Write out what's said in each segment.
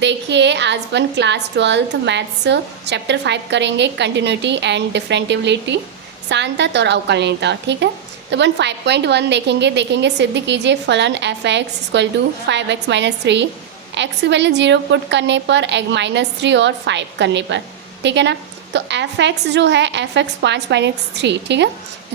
देखिए आज अपन class 12th maths chapter 5 करेंगे कंटिन्यूटी एंड डिफरेंटिबिलिटी, सांतत और अवकलनीयता। ठीक है, तो अपन 5.1 देखेंगे सिद्ध कीजिए फलन f x equal to 5x minus 3, x की वैल्यू 0 पुट करने पर -3 और 5 करने पर। ठीक है ना, तो एफ एक्स जो है एफ एक्स 5 माइनस 3, ठीक है,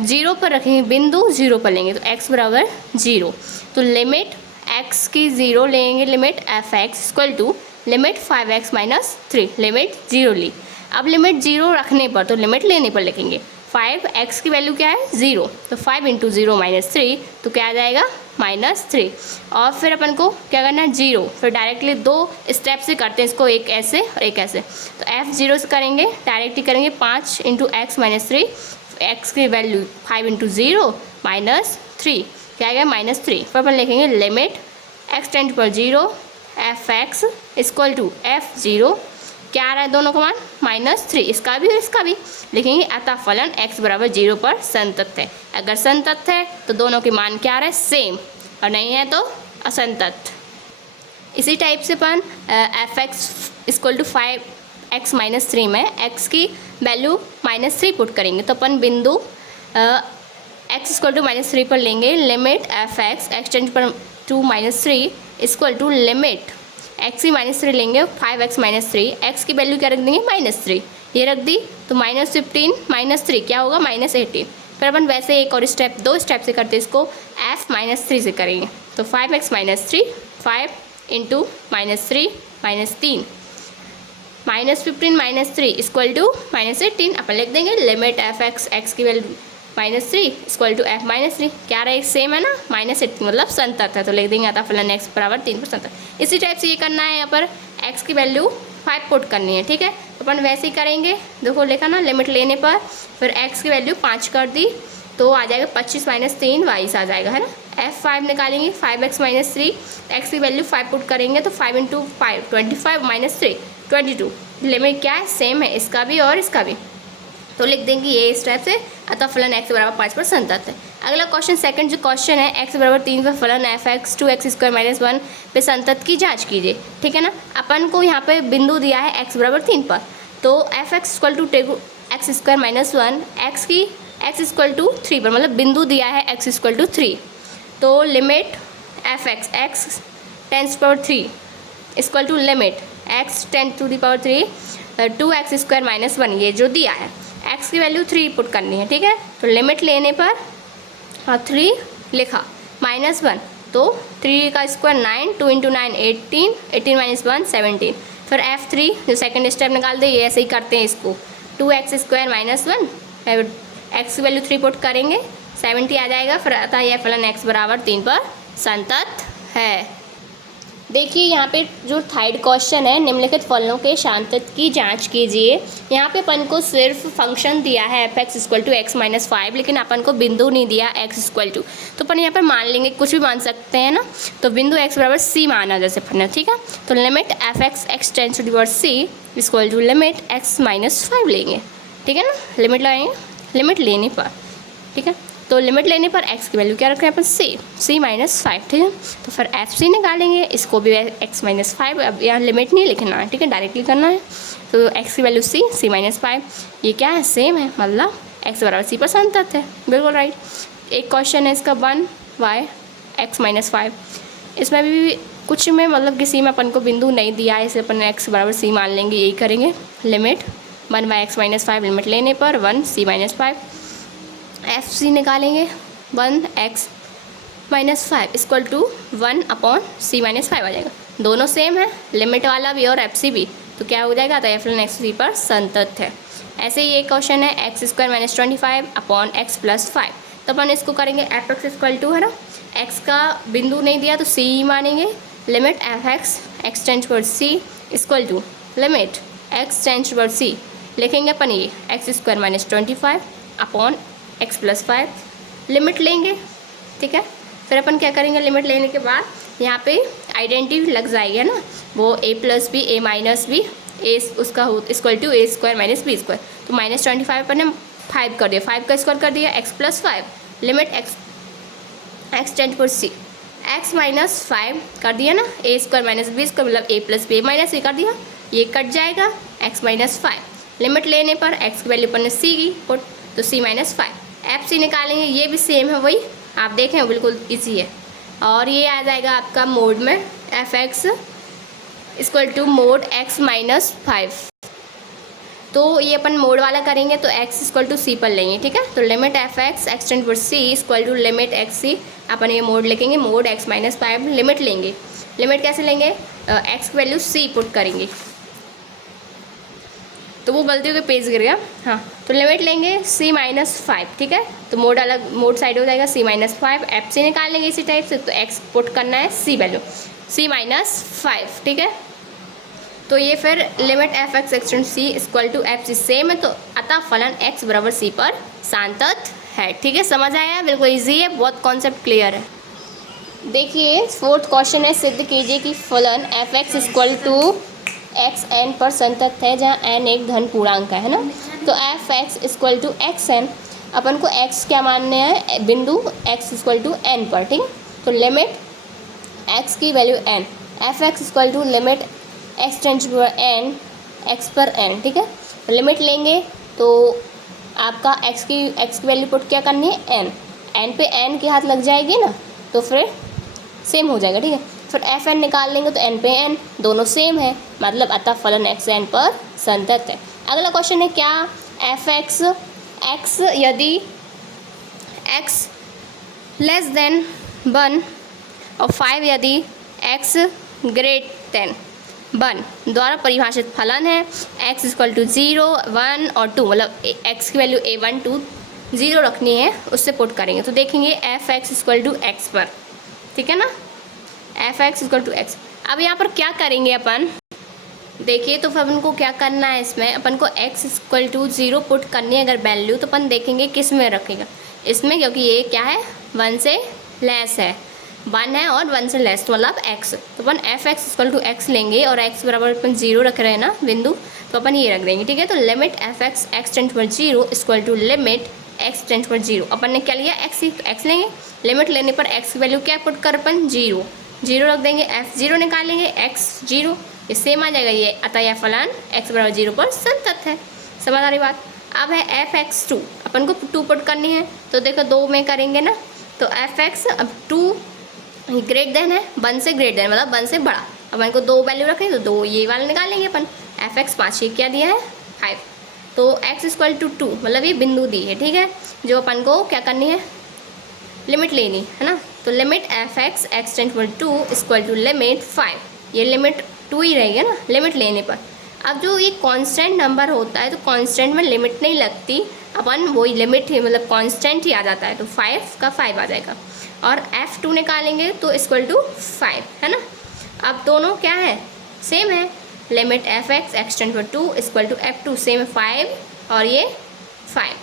0 पर रखेंगे, बिंदु 0 पर लेंगे तो x बराबर 0, तो लिमिट x की 0 लेंगे, limit f x equal to limit 5x minus 3, limit 0 ली। अब लिमिट 0 रखने पर तो लिमिट लेने पर लिखेंगे 5x की वैल्यू क्या है 0, तो 5 इंटू 0 माइनस 3, तो क्या आ जाएगा -3। और फिर अपन को क्या करना है 0, फिर डायरेक्टली दो स्टेप से करते हैं इसको, एक ऐसे और एक ऐसे। तो f0 से करेंगे, डायरेक्टली करेंगे 5 इंटू एक्स माइनस 3, एक्स की वैल्यू 5 इंटू 0 माइनस 3, क्या आ गया -3। फिर अपन लिखेंगे लिमिट x टेंड पर 0 F x equal to f0, क्या आ रहा है दोनों का मान -3, इसका भी और इसका भी। लिखेंगे अतः फलन x बराबर 0 पर संतत है। अगर संतत है तो दोनों के मान क्या आ रहा है सेम, और नहीं है तो असंतत। इसी टाइप से अपन f x equal to 5x minus 3 में x की वैल्यू -3 पुट करेंगे, तो अपन बिंदु x इक्वल टू -3 पर लेंगे, लिमिट एफ एक्स टेंड पर 2 -3 इक्वल टू लिमिट x की -3 लेंगे 5x माइनस 3, x की वैल्यू क्या रख देंगे -3, ये रख दी, तो -15 माइनस 3 क्या होगा -18। फिर अपन वैसे एक और स्टेप, दो स्टेप से करते इसको, f -3 से करेंगे, तो 5x minus 3, 5 into -3 -3 -15 -3 equal to -18। अपन लिख देंगे लिमिट एफ एक्स की वैल्यू -3 इक्वल टू f -3, क्या रहा है सेम है ना, -18 मतलब संतत है, तो लिख देंगे अतः फलन x बराबर 3 पर संतत। इसी टाइप से ये करना है, यहाँ पर x की वैल्यू 5 पुट करनी है। ठीक है, तो अपन वैसे ही करेंगे, देखो लिखा ना, लिमिट लेने पर फिर x की वैल्यू 5 कर दी तो आ जाएगा 25 माइनस 3 22 आ जाएगा, है ना। f5 निकालेंगे 5x माइनस 3, x की वैल्यू 5 पुट करेंगे तो 5 इंटू 5 25 माइनस 3 22, लिमिट क्या है सेम है, इसका भी और इसका भी, तो लिख देंगे ये स्टेप से अतः फलन x बराबर 5 पर संतत है। अगला क्वेश्चन सेकंड जो क्वेश्चन है, x बराबर 3 पर फलन f x 2x square minus 1 पे संतत की जांच कीजिए। ठीक है ना, अपन को यहाँ पे बिंदु दिया है x बराबर 3 पर, तो f x equal to x square minus 1, x की x इक्वल टू 3 पर, मतलब बिंदु दिया है x इक्वल टू 3, तो limit f x x tends power 3 equal to limit x tends to the power 3 2x square minus 1, ये जो दिया है x की वैल्यू 3 पुट करनी है। ठीक है, तो लिमिट लेने पर 3 लिखा -1, तो 3 का स्क्वायर 9, 2 इंटू 9 18, 18 माइनस 1 17। फिर f3 जो सेकंड स्टेप निकाल दे, ये ऐसे ही करते हैं इसको, 2x स्क्वायर माइनस 1, x की वैल्यू 3 पुट करेंगे 70 आ जाएगा। फिर अतः यह फलन x बराबर 3 पर संतत है। देखिए यहाँ पे जो थर्ड क्वेश्चन है, निम्नलिखित फलनों के शांतत की जांच कीजिए। यहाँ पे अपन को सिर्फ फंक्शन दिया है f x equal to x minus 5, लेकिन अपन को बिंदु नहीं दिया x इक्वल टू, तो अपन यहाँ पे मान लेंगे, कुछ भी मान सकते हैं ना, तो बिंदु x बराबर c माना जैसे अपन ने। ठीक है, तो limit f x x tends to the c equal to limit x minus 5 लेंगे। ठीक है ना, लिमिट लगाएंगे, लिमिट लेने पर, ठीक है, तो लिमिट लेने पर x की वैल्यू क्या रख रहे हैं अपन c माइनस 5। ठीक है, तो फिर fc निकालेंगे, इसको भी x माइनस 5, अब यहाँ लिमिट नहीं लिखना है, ठीक है, डायरेक्टली करना है, तो x की वैल्यू c माइनस 5, ये क्या है सेम है, मतलब x बराबर c पर संतत है, बिल्कुल राइट। एक क्वेश्चन है इसका 1y x माइनस 5, इसमें भी कुछ में मतलब किसी में अपन को बिंदु नहीं दिया है, इसलिए अपन x बराबर c मान लेंगे, यही करेंगे, limit 1y x minus 5, limit लेने पर 1 c माइनस 5, एफ सी निकालेंगे 1x minus 5 equal to 1 upon c minus 5 आ जाएगा, दोनों सेम है, लिमिट वाला भी और एफ सी भी, तो क्या हो जाएगा, तो एफ फलन एक्स सी पर संतत है। ऐसे ही एक क्वेश्चन है x square minus 25 upon x plus 5, तो अपन इसको करेंगे एफ एक्स इक्वल टू, है ना, एक्स का बिंदु नहीं दिया तो c ही मानेंगे, limit f x x tends पर c equal to limit x tends पर c, लिखेंगे अपन ये x square minus 25 upon x plus 5, limit लेंगे। ठीक है, फिर अपन क्या करेंगे, लिमिट लेने के बाद यहाँ पे आइडेंटिटी लग जाएगी, है ना, वो a plus b a minus b a उसका हो equal to a square minus b square, तो -25 अपन ने 5 कर दिया, 5 का स्क्वायर कर दिया x plus 5, limit x tend पर c एक्स माइनस 5 कर दिया ना, ए स्क्वायर माइनस बी स्क्वायर मतलब ए प्लस बी माइनस ए कर दिया, ये कट जाएगा एक्स माइनस 5। लिमिट लेने पर एक्स की वैल्यू पर सी की पुट, तो सी माइनस 5 एफ सी निकालेंगे, ये भी सेम है वही आप देखें बिल्कुल इजी है। और ये आ जाएगा आपका मोड में f x equal to mod x minus 5। तो ये अपन मोड वाला करेंगे तो x इक्वल टू सी पर लेंगे, ठीक है। तो लिमिट एफ एक्स एक्सटेंड पर सी इक्वल टू लिमिट एक्स सी, अपन ये मोड लिखेंगे मोड x माइनस 5। लिमिट लेंगे, लिमिट कैसे लेंगे, x की वैल्यू c पुट करेंगे, तो वो गलती हो गई पेज गिर गया, हाँ। तो लिमिट लेंगे c माइनस 5, ठीक है। तो मोड अलग, मोड साइड हो जाएगा c माइनस 5, एफ सी निकाल लेंगे इसी टाइप से, तो x पुट करना है c वैल्यू c माइनस 5, ठीक है। तो ये फिर limit f x x tends c equal to f c same है, तो अतः फलन x बराबर c पर शांतत है, ठीक है। समझ आया, बिल्कुल इजी है, बहुत कॉन्सेप्ट क्लियर है। देखिए फोर्थ क्वेश्चन है, सिद्ध कीजिए कि फलन f x equal to x n पर संतत है जहाँ एन एक धन पूर्णांक है ना। तो f x equal to x n, अपन को x क्या मानने हैं, बिंदु x इक्वल टू एन पर, ठीक है। तो लिमिट x की value n, f x equal to limit x tends to n x पर n, ठीक है। लिमिट लेंगे तो आपका x की वैल्यू पुट क्या करनी है n पे n की हाथ लग जाएगी ना, तो फिर सेम हो जाएगा, ठीक है। फिर एफ एन निकाल लेंगे तो n पे n दोनों सेम है, मतलब अतः फलन x n पर संतत है। अगला क्वेश्चन है क्या, एफ एक्स x यदि x लेस देन 1 और 5 यदि x ग्रेट देन 1 द्वारा परिभाषित फलन है। x इक्वल टू 0 1 और 2, मतलब x की वैल्यू a1 2 0 रखनी है, उससे पुट करेंगे। तो देखेंगे f x equal to x पर, ठीक है ना, f x equal to x. अब यहाँ पर क्या करेंगे अपन, देखिए तो फिर अपन को क्या करना है, इसमें अपन को x इक्वल टू 0 पुट करनी है अगर वैल्यू, तो अपन देखेंगे किस में रखेगा, इसमें, क्योंकि ये क्या है 1 से लेस है, 1 है और 1 से लेस, तो मतलब x। तो अपन f x equal to x लेंगे और x बराबर अपन 0 रख रहे हैं ना बिंदु, तो अपन ये रख देंगे, ठीक है। तो limit f x x tends to 0 equal to limit x tends to 0, अपन ने क्या लिया x, तो x लेंगे, लिमिट लेने पर x की वैल्यू क्या पुट कर अपन 0 रख देंगे, f0 निकालेंगे x0, ये सेम आ जाएगा ये, अतः यह फलन x बराबर 0 पर संतत है। समझ आ रही बात। अब है एफ एक्स 2, अपन को 2 पुट करनी है, तो देखो 2 में करेंगे ना, तो एफ एक्स अब 2 ग्रेट देन है 1 से ग्रेट देन, मतलब 1 से बड़ा, अपन को 2 वैल्यू रखें तो 2 ये वाला निकालेंगे अपन। एफ एक्स 5 ये क्या दिया है 5, तो x इक्वल टू 2 मतलब ये बिंदु दी है, ठीक है, जो अपन को क्या करनी है लिमिट लेनी है ना। तो limit f x x tends to 2 equal to limit 5, ये लिमिट 2 ही रहेगा ना लिमिट लेने पर। अब जो ये कांस्टेंट नंबर होता है तो कांस्टेंट में लिमिट नहीं लगती, अपन वही लिमिट ही मतलब कांस्टेंट ही आ जाता है, तो 5 का 5 आ जाएगा। और f2 निकालेंगे तो इक्वल टू 5 है ना। अब दोनों क्या है सेम है, limit f x x tends to 2 equal to f2 same है 5 और ये 5,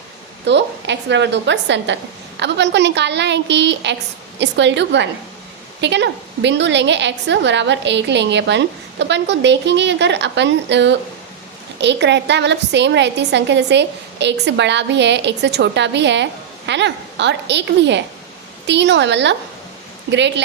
तो x बराबर 2 पर संतत है। अब अपन को निकालना है कि x इक्वल टू 1, ठीक है ना, बिंदु लेंगे x बराबर 1 लेंगे अपन, तो अपन को देखेंगे कि अगर अपन 1 रहता है मतलब सेम रहती संख्या, जैसे 1 से बड़ा भी है 1 से छोटा भी है ना, और 1 भी है, तीनों है मतलब ग्रेट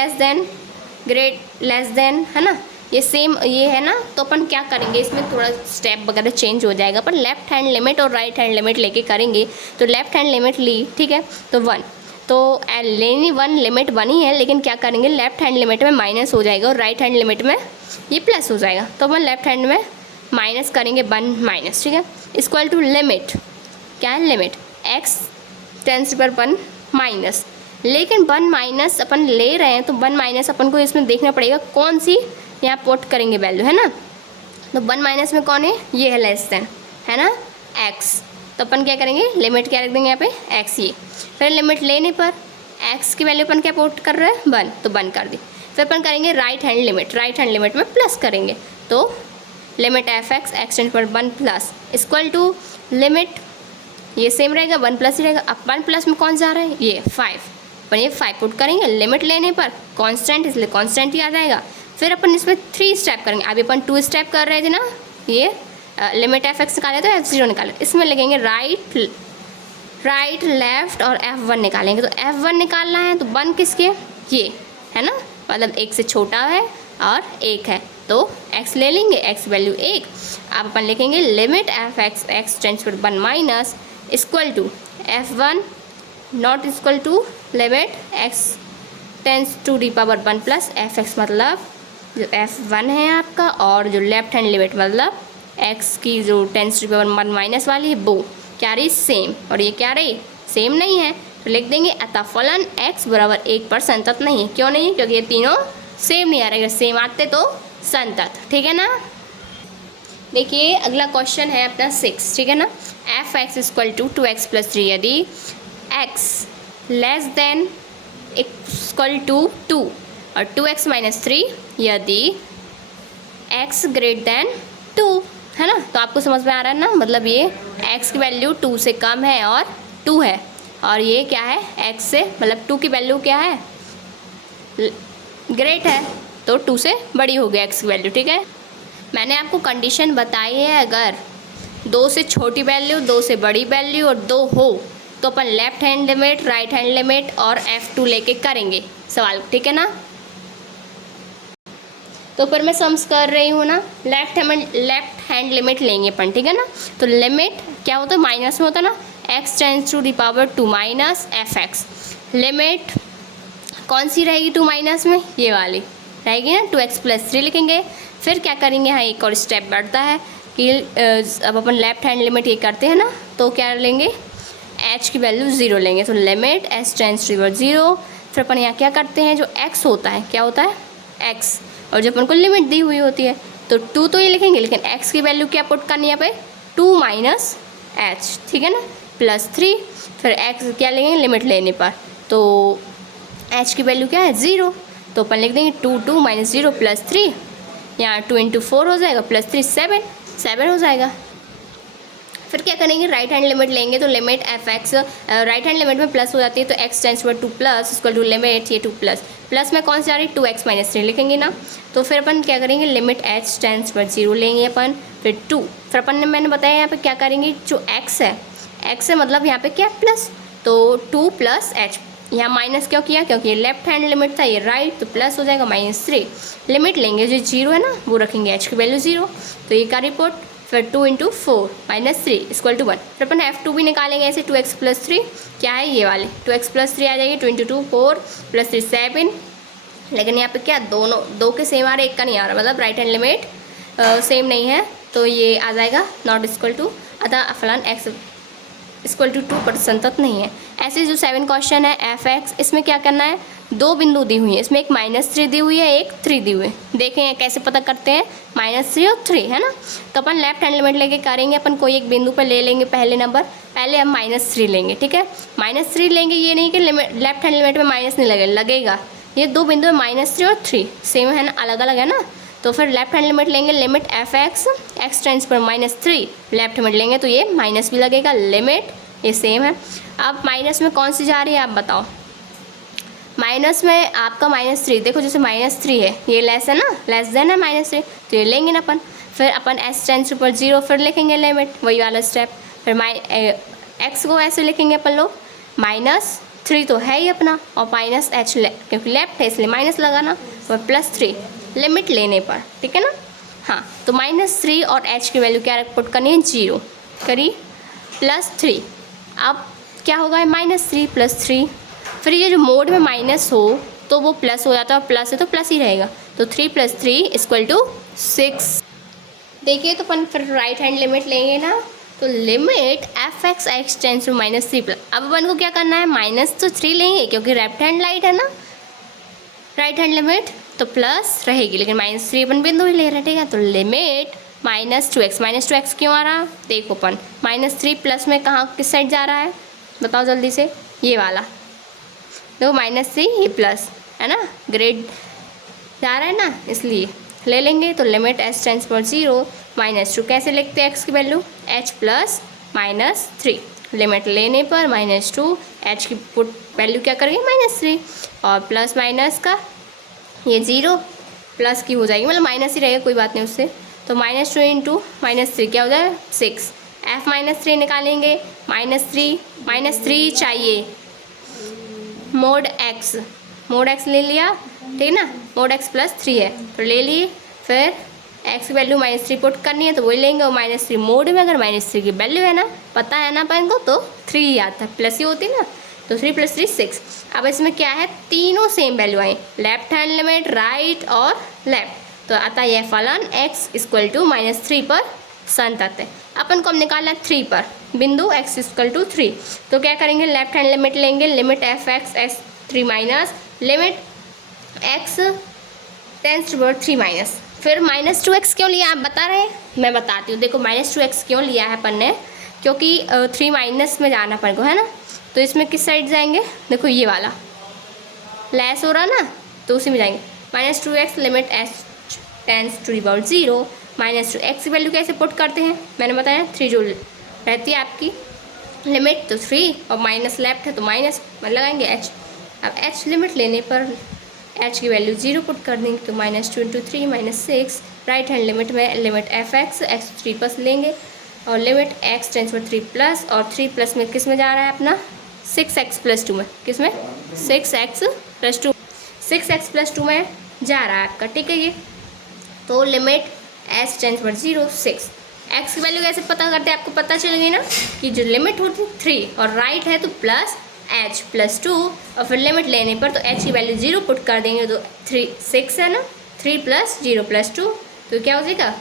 लेस देन है ना, ये सेम ये है ना, तो अपन क्या करेंगे इसमें थोड़ा स्टेप वगैरह चेंज हो जाएगा, अपन लेफ्ट हैंड लिमिट और राइट हैंड लिमिट लेके करेंगे। तो लेफ्ट हैंड लिमिट ली, ठीक है, तो 1, तो लेनी 1 लिमिट 1 ही है, लेकिन क्या करेंगे लेफ्ट हैंड लिमिट में माइनस हो जाएगा और राइट हैंड लिमिट में ये प्लस हो जाएगा, तो अपन लेफ्ट हैंड में माइनस करेंगे 1 माइनस, ठीक है, इक्वल टू लिमिट क्या है लिमिट x टेंस पर 1 माइनस, लेकिन 1 माइनस अपन ले रहे हैं तो 1 माइनस अपन को इसमें देखना पड़ेगा कौन सी यहाँ पुट करेंगे वैल्यू है ना। तो 1 माइनस में कौन है ये है लेस देन है ना x, तो अपन क्या करेंगे लिमिट क्या रख देंगे यहाँ पे x, ये फिर लिमिट लेने पर x की वैल्यू अपन क्या पुट कर रहे हैं 1, तो 1 कर दी। फिर अपन करेंगे राइट हैंड लिमिट में प्लस करेंगे, तो limit f x x tends पर 1 प्लस इक्वल टू लिमिट ये सेम रहेगा 1 प्लस ही रहेगा। अब 1 प्लस में कौन जा रहा है ये 5, अपन ये 5 पुट करेंगे, लिमिट लेने पर कांस्टेंट इसलिए कांस्टेंट ही आ जाएगा। फिर अपन इसमें 3 स्टेप करेंगे, अभी अपन 2 स्टेप कर रहे थे ना, ये लिमिट एफ एक्स निकाले तो f0 निकाले, इसमें लगेंगे राइट लेफ्ट और f1 निकालेंगे, तो f1 निकालना है तो 1 किसके ये है ना, मतलब 1 से छोटा है और 1 है, तो x ले लेंगे, x वैल्यू 1। अब अपन लिखेंगे limit f x x tends to 1 minus equal to f1 not equal to limit x tends to the power 1 plus f x, मतलब जो f1 है आपका और जो लेफ्ट हैंड लिमिट मतलब x की जो tends to the power 1 minus वाली है वो क्या रही, सेम, और ये क्या रही, सेम नहीं है, तो लिख देंगे अतः फलन x बराबर 1 पर संतत नहीं। क्यों नहीं, क्योंकि ये तीनों सेम नहीं आ रहे, अगर सेम आते तो संतत, ठीक है ना। देखिए अगला क्वेश्चन है अपना 6, ठीक है ना। F x equal to 2x plus 3 यदि x less than equal to 2 और 2x माइनस 3 यदि x ग्रेटर देन 2, है ना। तो आपको समझ में आ रहा है ना, मतलब ये x की वैल्यू 2 से कम है और 2 है, और ये क्या है x से, मतलब 2 की वैल्यू क्या है, ग्रेट है, तो 2 से बड़ी हो गई x की वैल्यू, ठीक है। मैंने आपको कंडीशन बताई है, अगर 2 से छोटी वैल्यू, 2 से बड़ी वैल्यू और 2 हो तो अपन left hand limit, right hand limit और f2 लेके करेंगे सवाल, ठीक है ना। तो फिर मैं सम्स कर रही हूँ ना, लेफ्ट हैंड लिमिट लेंगे अपन, ठीक है ना। तो लिमिट क्या होता है, माइनस में होता है ना, x tends to the power 2 minus f x. Limit कौन सी रहेगी 2 माइनस में, ये वाली रहेगी ना, 2x प्लस 3 लिखेंगे। फिर क्या करेंगे, हाँ एक और स्टेप बढ़ता है कि अब अपन लेफ्ट हैंड लिमिट ये करते हैं ना, तो क्या लेंगे, h की वैल्यू 0 लेंगे, तो limit h tends to the power 0। फिर अपन यहाँ क्या करते हैं, जो x होता है क्या होता है x, और जो अपन को लिमिट दी हुई होती है तो 2 तो ये लिखेंगे, लेकिन x की वैल्यू क्या पुट करनी है यहाँ पे, 2 माइनस h, ठीक है ना, प्लस 3। फिर x क्या लेंगे लिमिट लेने पर, तो h की वैल्यू क्या है 0, तो अपन लिख देंगे 2 माइनस 0 प्लस 3, यहाँ 2 इंटू 4 हो जाएगा, प्लस 3 7 हो जाएगा। फिर क्या करेंगे, राइट हैंड लिमिट लेंगे, तो limit f x, right hand limit में प्लस हो जाती है, तो x tends to 2 plus equal to limit ये 2 प्लस में कौन सी आ रही, 2x माइनस 3 लिखेंगे ना। तो फिर अपन क्या करेंगे, लिमिट h टेंस टू 0 लेंगे अपन, फिर 2, फिर अपन ने मैंने बताया यहाँ पे क्या करेंगे, जो x है मतलब यहाँ पे क्या प्लस, तो 2 प्लस h, यहाँ माइनस क्यों किया, क्योंकि ये लेफ्ट हैंड लिमिट था, ये राइट, तो प्लस हो जाएगा -3। लिमिट लेंगे जो 0 है ना, वो रखेंगे h की वैल्यू 0, तो ये का रिपोर्ट। फिर 2 इंटू 4 माइनस 3 इक्वल टू 1। फिर अपन f2 भी निकालेंगे ऐसे, 2x प्लस 3 क्या है ये वाले, 2x प्लस 3 आ जाएगी, 2 इंटू 2 4 प्लस 3 7। लेकिन यहाँ पे क्या दोनों 2 के सेम आ रहे, 1 का नहीं आ रहा, मतलब राइट हैंड लिमिट सेम नहीं है, तो ये आ जाएगा नॉट इक्वल टू, अतः फलन x इक्वल टू 2 पर संतत नहीं है। ऐसे जो 7 क्वेश्चन है एफ एक्स, इसमें क्या करना है, 2 बिंदु दी हुई है, इसमें एक -3 दी हुई है, एक 3 दी हुई है। देखें कैसे पता करते हैं, -3 और 3 है ना। तो अपन लेफ्ट हैंड लिमिट लेके करेंगे, अपन कोई एक बिंदु पर ले लेंगे पहले नंबर, पहले हम -3 लेंगे, ठीक है। -3 लेंगे, ये नहीं कि लेफ्ट हैंड लिमिट में माइनस नहीं लगेगा, ये 2 बिंदु है -3 और 3 सेम है ना, अलग अलग है ना। तो फिर लेफ्ट हैंड लिमिट लेंगे, limit f x x tends पर -3, लेफ्ट हैंड लेंगे तो ये माइनस भी लगेगा, लिमिट ये सेम है। अब माइनस में कौन सी जा रही है आप बताओ, माइनस में आपका -3, देखो जैसे -3 है, ये लेस है ना, लेस देन है -3, तो ये लेंगे ना अपन। फिर अपन s टेंस पर 0 फिर लिखेंगे लिमिट, वही वाला स्टेप। फिर x को ऐसे लिखेंगे अपन लोग, -3 तो है ही अपना, और -h क्योंकि लेफ्ट है इसलिए माइनस लगाना, और +3 लिमिट लेने पर, ठीक है ना। हाँ, तो -3 और h की वैल्यू क्या पुट करनी है 0 करी, +3। अब क्या होगा, -3 + 3, फिर ये जो मोड में माइनस हो तो वो प्लस हो जाता है, और प्लस है तो प्लस ही रहेगा, तो 3 + 3 = 6। देखिए तो अपन फिर राइट हैंड लिमिट लेंगे ना, तो limit f x x tends to -3 अब अपन को क्या करना है, माइनस तो 3 लेंगे क्योंकि लेफ्ट हैंड लाइट है ना, राइट हैंड लिमिट तो प्लस रहेगी, लेकिन -3 अपन बिंदु ही ले रहे हैं, ठीक है। तो लिमिट -2x क्यों आ रहा, देखो अपन -3 प्लस में कहाँ किस साइड जा रहा है बताओ जल्दी से, ये वाला देखो, -3 ये प्लस है ना, ग्रेड जा रहा है ना, इसलिए ले लेंगे। तो लिमिट s टेंस पर 0 -2 कैसे लिखते हैं x की वैल्यू, h प्लस -3, लिमिट लेने पर -2 h की पुट वैल्यू क्या करेंगे -3, और प्लस माइनस का ये 0 प्लस की हो जाएगी, मतलब माइनस ही रहेगा, कोई बात नहीं उससे। तो -2 इंटू -3 क्या हो जाएगा 6, f -3 निकालेंगे, -3 चाहिए, मोड x ले लिया, ठीक है ना, mod x प्लस 3 है तो ले लिए। फिर x की वैल्यू -3 पुट करनी है तो वही लेंगे, और -3 मोड में अगर -3 की वैल्यू है ना, पता है ना अपन को, तो 3 ही आता है, प्लस ही होती है ना, तो 3 + 3 6। अब इसमें क्या है, तीनों सेम वैल्यू आए, लेफ्ट हैंड लिमिट, राइट और लेफ्ट, तो आता है यह फलन x = -3 पर संतत है। अपन को हम निकालना है 3 पर, बिंदु x = 3, तो क्या करेंगे, लेफ्ट हैंड लिमिट लेंगे, limit f(x) x3 minus limit x tends toward 3 minus. फिर -2x क्यों लिया आप बता रहे हैं, मैं बताती हूँ। देखो -2x क्यों लिया है अपन ने, क्योंकि 3 माइनस में जाना अपन को है ना, तो इसमें किस साइड जाएंगे, देखो ये वाला लेस हो रहा ना, तो उसी में जाएंगे। -2x limit h tends to about 0 -2x की वैल्यू कैसे पुट करते हैं, मैंने बताया 3 जो रहती है आपकी लिमिट, तो 3 और माइनस लेफ्ट है तो माइनस लगाएंगे h। अब h लिमिट लेने पर h की वैल्यू 0 पुट कर देंगे, तो -2 × 3 -6। राइट हैंड लिमिट में लिमिट f(x) x3 प्लस लेंगे, और limit x tends to 3 plus, और 3 प्लस में किस में जा रहा है अपना, 6x + 2 में, किस में 6x + 2, 6x + 2 में जा रहा है आपका, ठीक है ये। तो limit s tends to 0 6। x की वैल्यू कैसे पता करते हैं, आपको पता चल गई ना, कि जो लिमिट होती है 3 और राइट है तो प्लस h + 2, और फिर लिमिट लेने पर तो h की वैल्यू 0 पुट कर देंगे, तो 3 6 है ना, 3 + 0 + 2, तो क्या हो जाएगा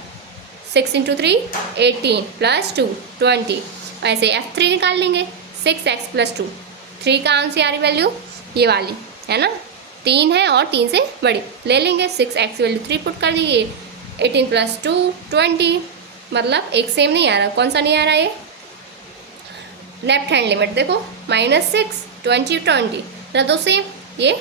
6 × 3 18 + 2 20। ऐसे f3 निकाल लेंगे, 6x + 2, 3 कहाँ से आ रही वैल्यू, ये वाली है ना, 3 है और 3 से बड़ी ले लेंगे, 6x की वैल्यू 3 पुट कर दीजिए, 18 + 2 20, मतलब एक सेम नहीं आ रहा, कौन सा नहीं आ रहा, ये लेफ्ट हैंड लिमिट देखो -6 20 20, दो सेम, ये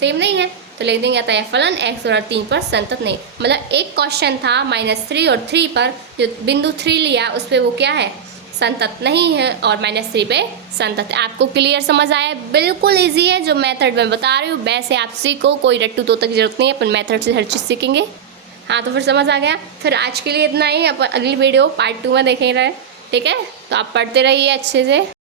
सेम नहीं है, तो लिख देंगे आता है फलन x और 3 पर संतत नहीं। मतलब एक क्वेश्चन था -3 और 3 पर, जो बिंदु 3 लिया उस पर वो क्या है, संतत नहीं है, और -3 पे संतत है। आपको क्लियर समझ आया, बिल्कुल इजी है, जो मेथड मैं बता रही हूँ वैसे आप सीखो, कोई रट्टू तोता की जरूरत नहीं है, अपन मेथड से हर चीज़ सीखेंगे। हाँ तो फिर समझ आ गया। फिर आज के लिए इतना ही, अपन अगली वीडियो पार्ट 2 में देखेंगे, ठीक है, तो आप पढ़ते रहिए अच्छे से।